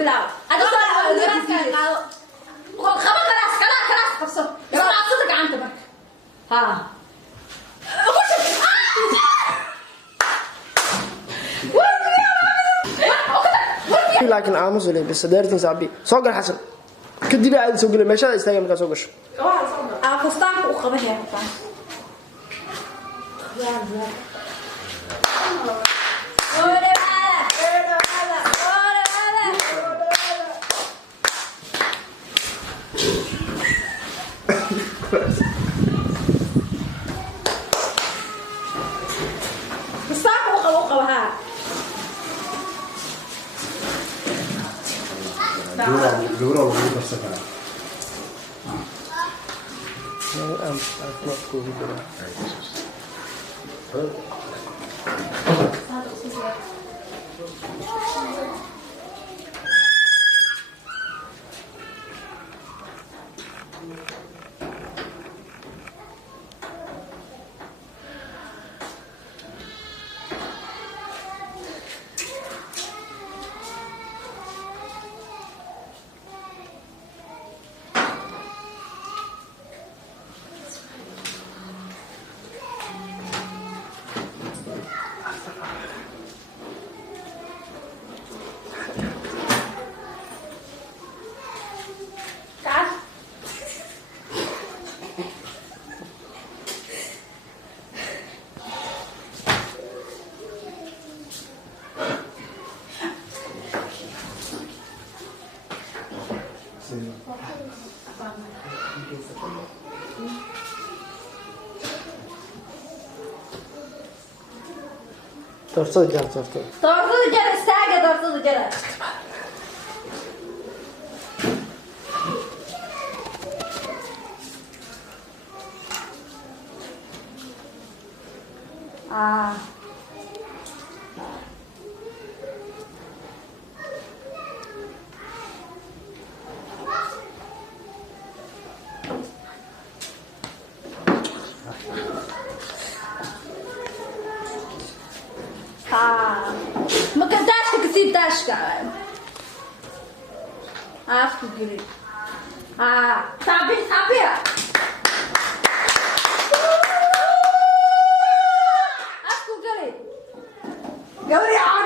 bilaab ada soo qaado khaba kalaas qabso isqaasada gacanta marka ha laakiin aamus ilay bis sadeertin saabi soo gal xasan kadib aad soo galay meeshada istaaga markaa soo gasho aafustaanka u qaba heerta Logró sacar. Tortada jar. Tortada jar istaaga tortada jar. ما كداشك كسيب داشك عارف تقولي صعبي عارف تقولي قولي